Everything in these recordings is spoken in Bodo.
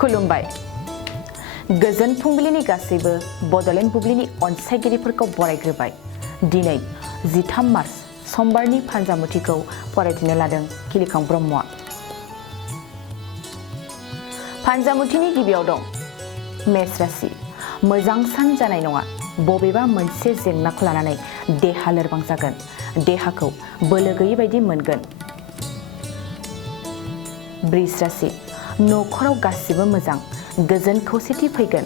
खुलुमबाय गोजोन फुंबिलिनि गासैबो बड'लेण्ड बुब्लिनि अनसायगिरिफोरखौ बरायग्रोबाय दिनै 13 मार्च समबारनि फानजामुथिखौ फरायथिनो लादों खिलिखां ब्रह्मआ फानजामुथिनि गिबियाव दं मेष राशि मोजां सान जानाय नङा बबेबा मोनसे जेंनाखौ लानानै देहा लोरबां जागोन देहाखौ बोलो गैयै बायदि मोनगोन बृष राशि नखराव गासिबो मोजां गोजोन खौसेथि फैगोन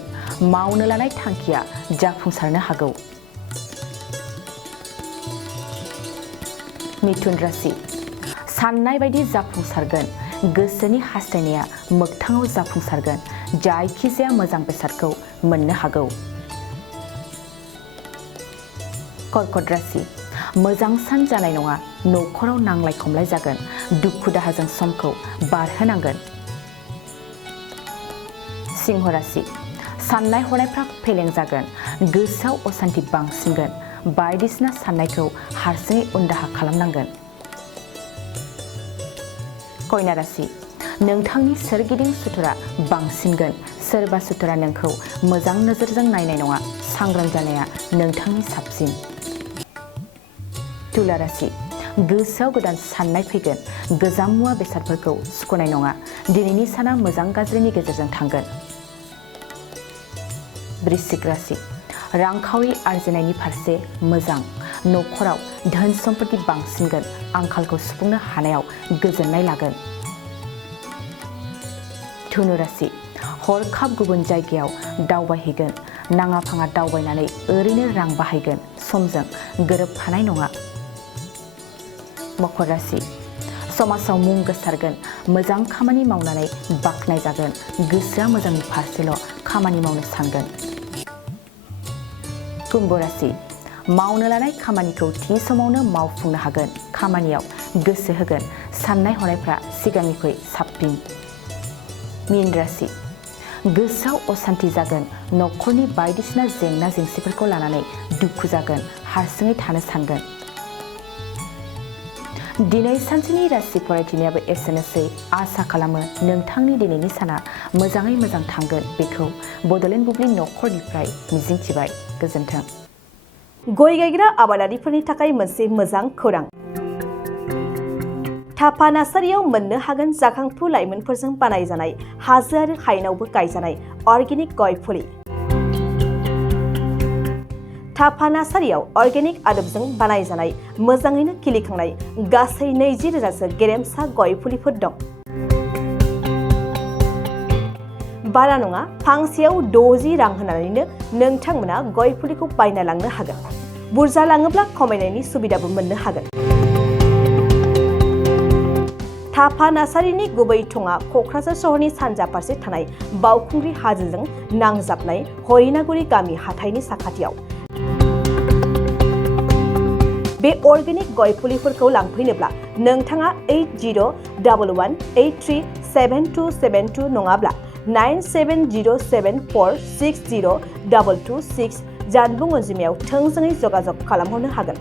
मावनो लानाय थांखिया जाफुंसारनो हागौ मिथुन राशि साननाय बायदि जाफुंसारगोन गोसोनि हास्थायनाया मोगथाङाव जाफुंसारगोन जायखिजाया मोजां बेसादखौ मोननो हागौ कर्कट राशि मोजां सान जानाय नङा नखराव नांलाय खमलाय जागोन दुखु दाहाजों समखौ बारहोनांगोन सिंह राशि साननाय हनायफ्रा फेलें जागोन गोसोआव असान्ति बांसिनगोन बायदिसिना साननायखौ हारसिङै उनदाहा खालामनांगोन कन्या राशि नोंथांनि सोरगिदिं सुथुरा बांसिनगोन सोरबा सुथुरा नोंखौ मोजां नोजोरजों नायनाय नङा सांग्रां जानाया नोंथांनि साबसिन तुला राशि गोसोआव गोदान साननाय फैगोन गोजाम मुवा बेसादफोरखौ सुखुनाय नङा दिनैनि साना मोजां गाज्रिनि गेजेरजों थांगोन वृश्चिक राशि रांखावरि आर्जिनायनि फारसे मोजां नखराव धोन सम्पति बांसिनगोन आंखालखौ सुफुंनो हानायाव गोजोननाय लागोन धनु राशि हरखाब गुबुन जायगायाव दावबायहैगोन नाङा फाङा दावबायनानै ओरैनो रां बाहायगोन समजों गोरोबफानाय नङा मकर राशि समाजाव मुं गोसारगोन मोजां खामानि मावनानै बाख्नाय जागोन गोसोआ मोजांनि फारसेल' खामानि मावनो सानगोन कुम्भ राशि मावनो लानाय खामानिखौ थि समावनो मावफुंनो हागोन खामानियाव गोसो होगोन साननाय हनायफ्रा सिगांनिख्रुइ साबसिन मीन राशि गोसोआव असान्ति जागोन नखरनि बायदिसिना जेंना जेंसिफोरखौ लानानै दुखु जागोन हारसिङै थानो सानगोन दिनै सानसेनि राशि फरायथिनायाबो एसेनोसै आसा खालामो नोंथांनि दिनैनि साना मोजाङै मोजां थांगोन बेखौ बड'लेण्ड बुब्लि नखरनिफ्राय मिजिंथिबाय गोजोन्थों गय गायग्रा आबादारिफोरनि थाखाय मोनसे मोजां खौरां थापा नार्सारियाव मोननो हागोन जाखांफु लाइमोनफोरजों बानायजानाय हाजो आरो हायेनावबो गायजानाय अर्गेनिक गय फुलि थापा नार्सारियाव अर्गेनिक आदबजों बानायजानाय मोजाङैनो खिलिखांनाय गासै 20,000सो गेरेमसा गय फुलिफोर दं बारा नङा फांसेयाव 60 रां होनानैनो नोंथांमोना गय फुलिखौ बायना लांनो हागोन बुरजा लाङोब्ला खमायनायनि सुबिदाबो मोननो हागोन थापा नार्सारिनि गुबै थङा क'क्राझार सहरनि सानजा फारसे थानाय बावखुंग्रि हाजोजों नांजाबनाय हरिनागुरि गामि हाथाइनि साखाथियाव बे अर्गेनिक गय फुलिफोरखौ लांफैनोब्ला नोंथाङा 8011837272 नङाब्ला 9707460226 जानबुं अनजिमायाव थोंजोङै जगाजग खालामहरनो हागोन